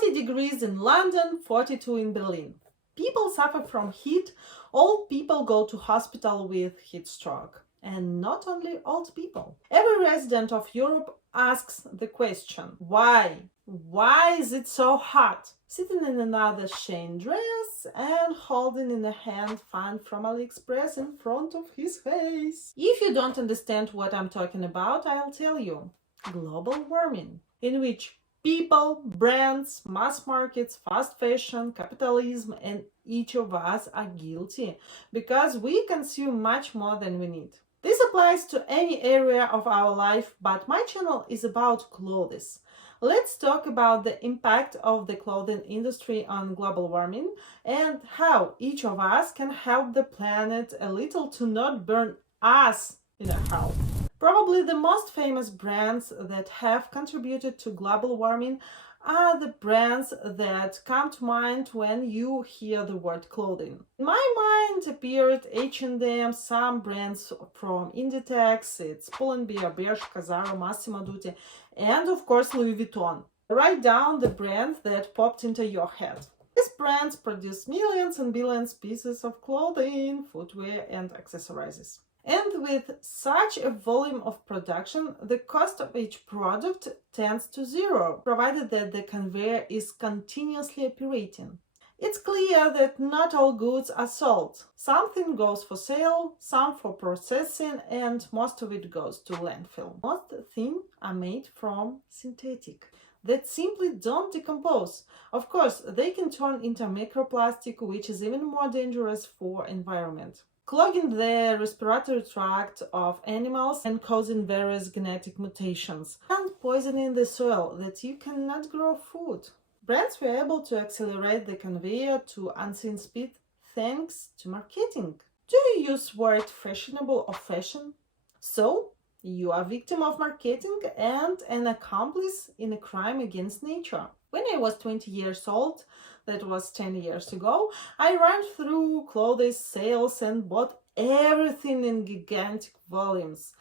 40 degrees in London, 42 in Berlin. People suffer from heat. Old people go to hospital with heat stroke. And not only old people. Every resident of Europe asks the question, why? Why is it so hot? Sitting in another Shein dress and holding in a hand fan from AliExpress in front of his face. If you don't understand what I'm talking about, I'll tell you. Global warming, in which people, brands, mass markets, fast fashion, capitalism, and each of us are guilty because we consume much more than we need. This applies to any area of our life, but my channel is about clothes. Let's talk about the impact of the clothing industry on global warming and how each of us can help the planet a little to not burn us in hell. Probably the most famous brands that have contributed to global warming are the brands that come to mind when you hear the word clothing. In my mind appeared H&M, some brands from Inditex, it's Pull&Bear, Bershka, Zara, Massimo Dutti, and of course Louis Vuitton. Write down the brand that popped into your head. These brands produce millions and billions pieces of clothing, footwear, and accessories. And with such a volume of production, the cost of each product tends to zero, provided that the conveyor is continuously operating. It's clear that not all goods are sold. Something goes for sale, some for processing, and most of it goes to landfill. Most things are made from synthetic that simply don't decompose. Of course, they can turn into microplastic, which is even more dangerous for environment, clogging the respiratory tract of animals and causing various genetic mutations, and poisoning the soil that you cannot grow food. Brands were able to accelerate the conveyor to unseen speed thanks to marketing. Do you use word fashionable or fashion? So, you are a victim of marketing and an accomplice in a crime against nature. When I was 20 years old, that was 10 years ago, I ran through clothes sales and bought everything in gigantic volumes.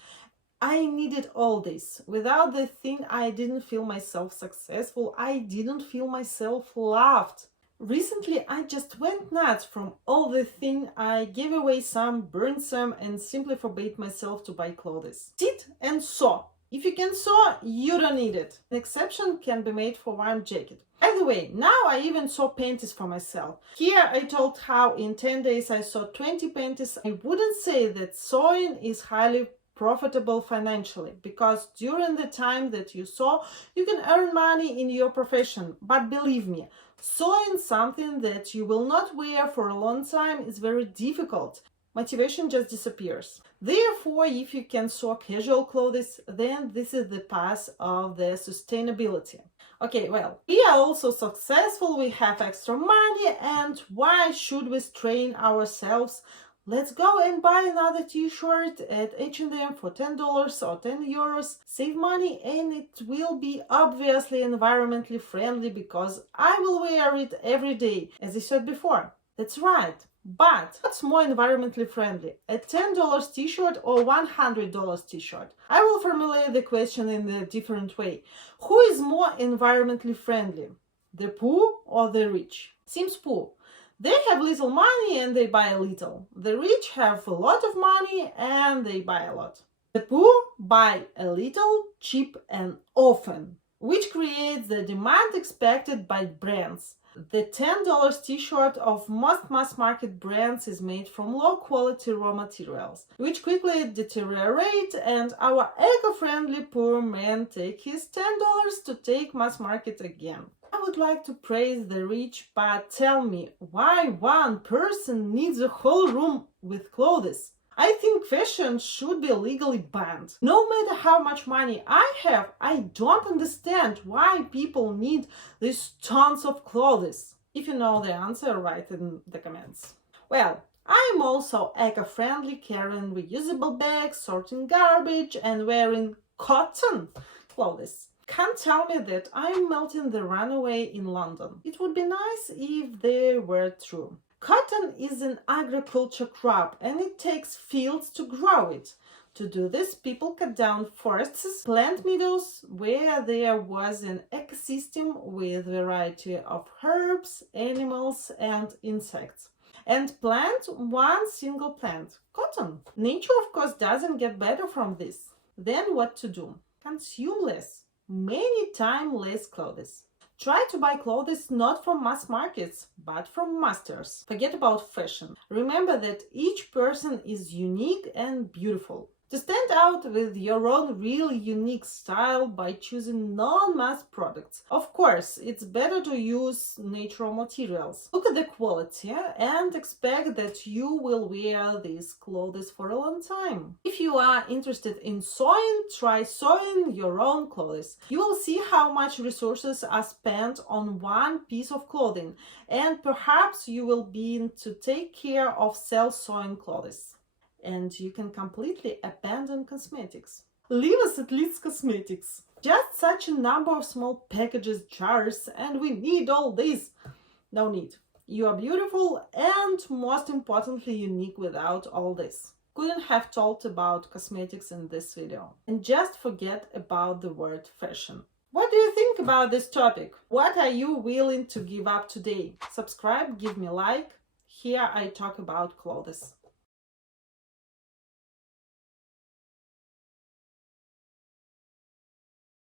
I needed all this. Without the thing, I didn't feel myself successful. I didn't feel myself loved. Recently, I just went nuts from all the thing. I gave away some, burned some, and simply forbade myself to buy clothes. Sit and sew. If you can sew, you don't need it. An exception can be made for warm jacket. By the way, now I even sew panties for myself. Here I told how in 10 days I sewed 20 panties. I wouldn't say that sewing is highly profitable financially, because during the time that you sew, you can earn money in your profession. But believe me, sewing something that you will not wear for a long time is very difficult. Motivation just disappears. Therefore, if you can sew casual clothes, then this is the path of the sustainability. Okay, well, we are also successful, we have extra money, and why should we strain ourselves? Let's go and buy another t-shirt at H&M for $10 or 10 euros. Save money, and it will be obviously environmentally friendly because I will wear it every day, as I said before. That's right. But what's more environmentally friendly, a $10 t-shirt or $100 t-shirt? I will formulate the question in a different way. Who is more environmentally friendly, the poor or the rich? Seems poor. They have little money and they buy a little. The rich have a lot of money and they buy a lot. The poor buy a little, cheap and often, which creates the demand expected by brands. The $10 t-shirt of most mass market brands is made from low quality raw materials, which quickly deteriorate, and our eco-friendly poor man take his $10 to take mass market again. I would like to praise the rich, but tell me, why one person needs a whole room with clothes? I think fashion should be legally banned. No matter how much money I have, I don't understand why people need these tons of clothes. If you know the answer, write in the comments. Well, I'm also eco-friendly, carrying reusable bags, sorting garbage, and wearing cotton clothes. Can't tell me that I'm melting the runaway in London. It would be nice if they were true. Cotton is an agriculture crop and it takes fields to grow it. To do this, people cut down forests, plant meadows where there was an ecosystem with a variety of herbs, animals, and insects, and plant one single plant, cotton. Nature, of course, doesn't get better from this. Then what to do? Consume less, many times less clothes. Try to buy clothes not from mass markets, but from masters. Forget about fashion. Remember that each person is unique and beautiful. To stand out with your own really unique style by choosing non-mass products. Of course, it's better to use natural materials. Look at the quality and expect that you will wear these clothes for a long time. If you are interested in sewing, try sewing your own clothes. You will see how much resources are spent on one piece of clothing, and perhaps you will begin to take care of self-sewing clothes. And you can completely abandon cosmetics. Leave us at least cosmetics. Just such a number of small packages, jars, and we need all this. No need. You are beautiful and, most importantly, unique without all this. Couldn't have talked about cosmetics in this video. And just forget about the word fashion. What do you think about this topic? What are you willing to give up today? Subscribe, give me a like. Here I talk about clothes.